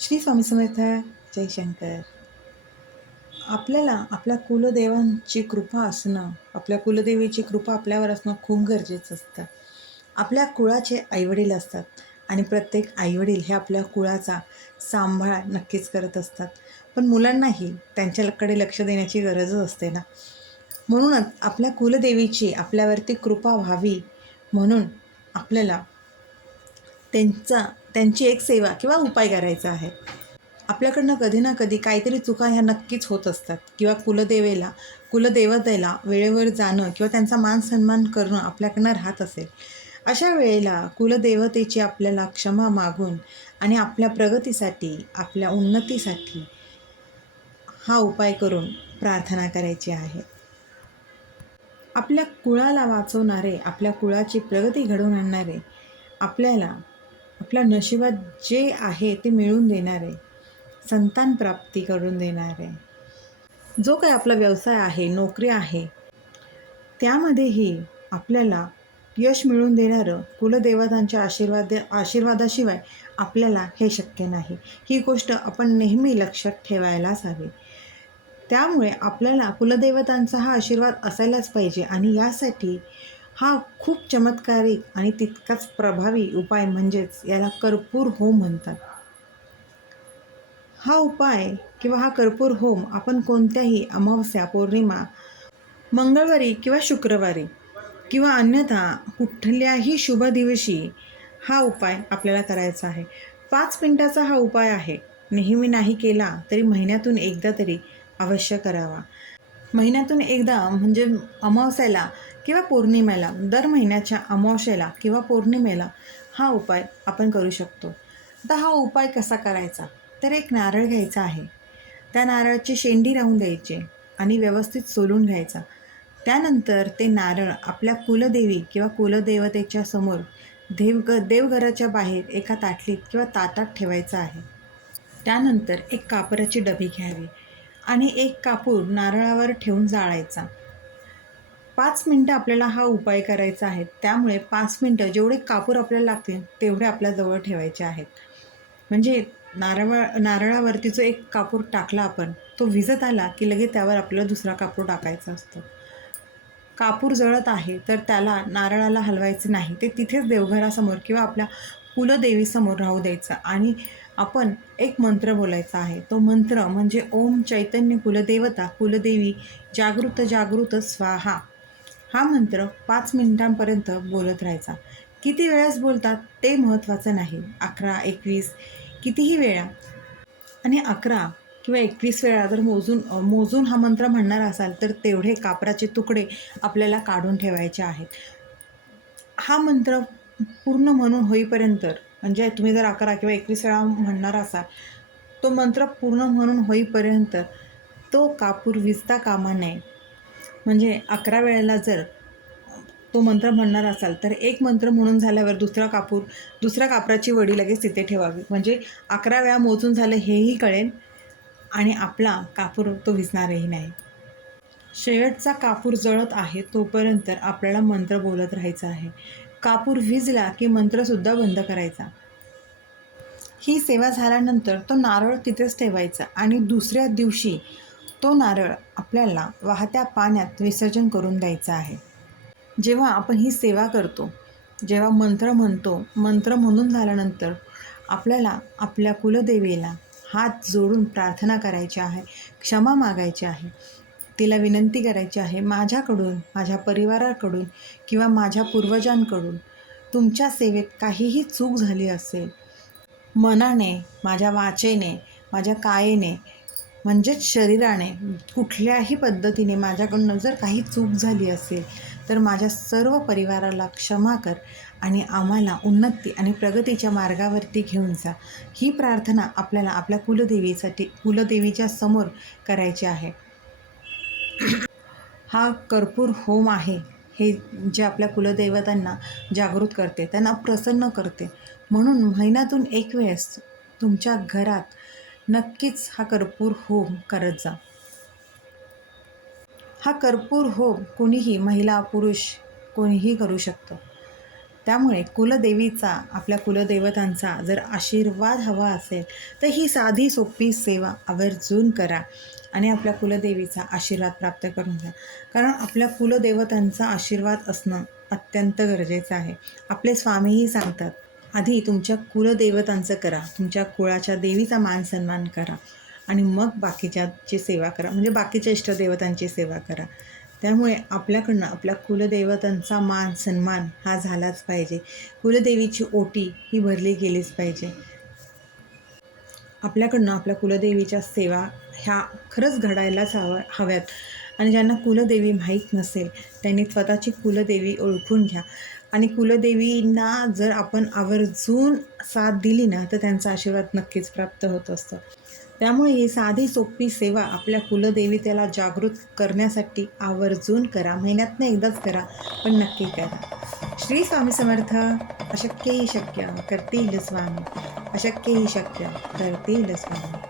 श्री स्वामी समर्थ जयशंकर आपल्याला आपल्या कुलदेवांची कृपा असणं आपल्या कुलदेवीची कृपा आपल्यावर असणं खूप गरजेचं असतं. आपल्या कुळाचे आईवडील असतात आणि प्रत्येक आईवडील हे आपल्या कुळाचा सांभाळ नक्कीच करत असतात. पण मुलांनाही त्यांच्याकडे लक्ष देण्याची गरजच असते ना. म्हणूनच आपल्या कुलदेवीची आपल्यावरती कृपा व्हावी म्हणून आपल्याला त्यांचा त्यांची एक सेवा किंवा उपाय करायचा आहे. आपल्याकडनं कधी ना कधी काहीतरी चुका ह्या नक्कीच होत असतात. किंवा कुलदेवेला कुलदेवतेला वेळेवर जाणं किंवा त्यांचा मान सन्मान करणं आपल्याकडनं राहत असेल. अशा वेळेला कुलदेवतेची आपल्याला क्षमा मागून आणि आपल्या प्रगतीसाठी आपल्या उन्नतीसाठी हा उपाय करून प्रार्थना करायची आहे. आपल्या कुळाला वाचवणारे आपल्या कुळाची प्रगती घडवून आणणारे आपल्याला आपल्या नशिबात जे आहे ते मिळून देणार आहे. संतान प्राप्ती करून देणार आहे. जो काही आपला व्यवसाय आहे नोकरी आहे त्यामध्येही आपल्याला यश मिळवून देणारं कुलदेवतांच्या आशीर्वाद आशीर्वादाशिवाय आपल्याला हे शक्य नाही. ही गोष्ट आपण नेहमी लक्षात ठेवायलाच हवी. त्यामुळे आपल्याला कुलदेवतांचा हा आशीर्वाद असायलाच पाहिजे आणि यासाठी हा खूप चमत्कारिक आणि तितकाच प्रभावी उपाय म्हणजेच याला कर्पूर होम म्हणतात. हा उपाय किंवा हा कर्पूर होम आपण कोणत्याही अमावस्या पौर्णिमा मंगळवारी किंवा शुक्रवारी किंवा अन्यथा कुठल्याही शुभ दिवशी हा उपाय आपल्याला करायचा आहे. पाच मिनटाचा हा उपाय आहे. नेहमी नाही केला तरी महिन्यातून एकदा तरी अवश्य करावा. महिन्यातून एकदा म्हणजे अमावस्याला किंवा पौर्णिमेला दर महिन्याच्या अमावशेला किंवा पौर्णिमेला हा उपाय आपण करू शकतो. आता हा उपाय कसा करायचा? तर एक नारळ घ्यायचा आहे. त्या नारळाची शेंडी राहून द्यायची आणि व्यवस्थित सोलून घ्यायचा. त्यानंतर ते नारळ आपल्या कुलदेवी किंवा कुलदेवतेच्या समोर देवग देवघराच्या बाहेर एका ताटलीत किंवा ताटात ठेवायचं आहे. त्यानंतर एक कापराची डबी घ्यावी आणि एक कापूर नारळावर ठेवून जाळायचा. पाच मिनटं आपल्याला हा उपाय करायचा आहे. त्यामुळे पाच मिनटं जेवढे कापूर आपल्याला लागतील तेवढे आपल्याजवळ ठेवायचे आहेत. म्हणजे नारळ नारळावरती जो एक कापूर टाकला आपण तो विजत आला की लगेच त्यावर आपल्याला दुसरा कापूर टाकायचा असतो. कापूर जळत आहे तर त्याला नारळाला हलवायचं नाही. ते तिथेच देवघरासमोर किंवा आपल्या कुलदेवीसमोर राहू द्यायचं. आणि आपण एक मंत्र बोलायचा आहे. तो मंत्र म्हणजे ओम चैतन्य कुलदेवता कुलदेवी जागृत जागृत स्वाहा. हा मंत्र पाच मिनिटांपर्यंत बोलत राहायचा. किती वेळास बोलतात ते महत्त्वाचं नाही. अकरा एकवीस कितीही वेळा. आणि अकरा किंवा एकवीस वेळा जर मोजून मोजून हा मंत्र म्हणणार असाल तर तेवढे कापराचे तुकडे आपल्याला काढून ठेवायचे आहेत. हा मंत्र पूर्ण म्हणून होईपर्यंत म्हणजे तुम्ही जर अकरा किंवा एकवीस वेळा म्हणणार असाल तो मंत्र पूर्ण म्हणून होईपर्यंत तो कापूर विजता कामा नये. म्हणजे अकरा वेळेला जर तो मंत्र म्हणणार असाल तर एक मंत्र म्हणून झाल्यावर दुसरा कापूर दुसऱ्या कापराची वडी लगेच तिथे ठेवावी. म्हणजे अकरा वेळा मोजून झालं हेही कळेल आणि आपला कापूर तो विजणारही नाही. शेवटचा कापूर जळत आहे तोपर्यंत आपल्याला मंत्र बोलत राहायचं आहे. कापूर विजला की मंत्रसुद्धा बंद करायचा. ही सेवा झाल्यानंतर तो नारळ तिथेच ठेवायचा आणि दुसऱ्या दिवशी तो नारळ आपल्याला वाहत्या पाण्यात विसर्जन करून द्यायचा आहे. जेव्हा आपण ही सेवा करतो जेव्हा मंत्र म्हणतो मंत्र म्हणून झाल्यानंतर आपल्याला आपल्या कुलदेवीला हात जोडून प्रार्थना करायची आहे क्षमा मागायची आहे. तिला विनंती करायची आहे माझ्याकडून माझ्या परिवाराकडून किंवा माझ्या पूर्वजांकडून तुमच्या सेवेत काहीही चूक झाली असेल मनाने माझ्या वाचेने माझ्या कायेने म्हणजेच शरीराने कुठल्याही पद्धतीने माझ्याकडून जर काही चूक झाली असेल तर माझ्या सर्व परिवाराला क्षमा कर आणि आम्हाला उन्नती आणि प्रगतीच्या मार्गावरती घेऊन जा. ही प्रार्थना आपल्याला आपल्या कुलदेवीसाठी कुलदेवीच्या समोर करायची आहे. हा कर्पूर होम आहे हे जे आपल्या कुलदैवतांना जागृत करते त्यांना प्रसन्न करते. म्हणून महिन्यातून एक वेळेस तुमच्या घरात नक्कीच हा कर्पूर होम करत जा. हा कर्पूर होम कोणीही महिला पुरुष कोणीही करू शकतो. त्यामुळे कुलदेवीचा आपल्या कुलदेवतांचा जर आशीर्वाद हवा असेल तर ही साधी सोपी सेवा आवर्जून करा आणि आपल्या कुलदेवीचा आशीर्वाद प्राप्त करून घ्या. कारण आपल्या कुलदेवतांचा आशीर्वाद असणं अत्यंत गरजेचं आहे. आपले स्वामीही सांगतात आधी तुमच्या कुलदेवतांचं करा. तुमच्या कुळाच्या देवीचा मान सन्मान करा. आणि मग बाकीच्याची सेवा करा. म्हणजे बाकीच्या इष्टदेवतांची सेवा करा. त्यामुळे आपल्याकडनं आपल्या कुलदेवतांचा मान सन्मान हा झालाच पाहिजे. कुलदेवीची ओटी ही भरली गेलीच पाहिजे. आपल्याकडनं आपल्या कुलदेवीच्या सेवा ह्या खरंच घडायलाच हव हव्यात. आणि ज्यांना कुलदेवी माहीत नसेल त्यांनी स्वतःची कुलदेवी ओळखून घ्या. आणि कुलदेवींना जर आपण आवर्जून साथ दिली ना तर त्यांचा आशीर्वाद नक्कीच प्राप्त होत असतो. त्यामुळे ही साधी सोपी सेवा आपल्या कुलदेवी त्याला जागृत करण्यासाठी आवर्जून करा. महिन्यातनं एकदाच करा पण नक्की करा. श्री स्वामी समर्थ अशक्यही शक्य करतील स्वामी. अशक्यही शक्य करतील स्वामी.